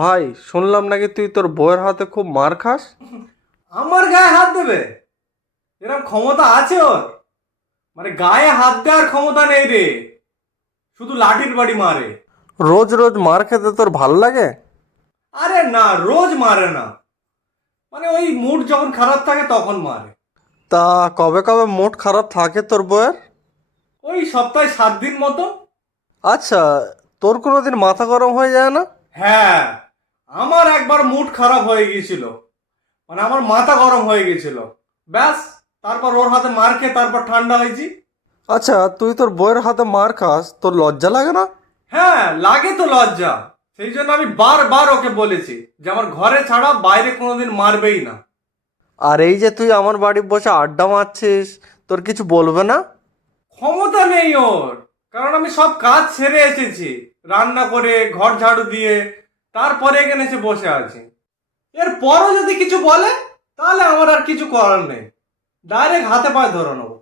ভাই, শুনলাম নাকি তুই তোর বউয়ের হাতে খুব মার খাস। আমার গায়ে হাত দেবে? এরকম ক্ষমতা আছে ওর? মানে গায়ে হাত দেওয়ার ক্ষমতা নেই রে, শুধু লাঠির বাড়ি মারে। রোজ রোজ মার খেতে তোর ভাল লাগে? আরে না, রোজ মারে না, মানে ওই মুড যখন খারাপ থাকে তখন মারে। তা কবে কবে মুড খারাপ থাকে তোর বউয়ের? ওই সপ্তাহে 7 দিন মতো। আচ্ছা, তোর কোনোদিন মাথা গরম হয়ে যায় না? হ্যাঁ, আমার একবার মুড খারাপ হয়ে গিয়েছিল, মানে আমার মাথা গরম হয়ে গিয়েছিল। ব্যাস, তারপর ওর হাতে মার খেয়ে তারপর ঠান্ডা হয়েছি। আচ্ছা, তুই তোর বউয়ের হাতে মার খাস, তোর লজ্জা লাগে না? হ্যাঁ লাগে তো লজ্জা। সেই জন্য আমি বারবার ওকে বলেছি যে আমার ঘরে ছাড়া বাইরে কোনোদিন মারবেই না। আর এই যে তুই আমার বাড়ি বসে আড্ডা মারছিস, তোর কিছু বলবে না? ক্ষমতা নেই ওর, কারণ আমি সব কাজ ছেড়ে এসেছি, রান্না করে ঘর ঝাড়ু দিয়ে তারপরে এখানে এসে বসে আছি। এর পরও যদি কিছু বলে তাহলে আমার আর কিছু করার নেই, ডাইরেক্ট হাতে পায়ে ধরে নেবো।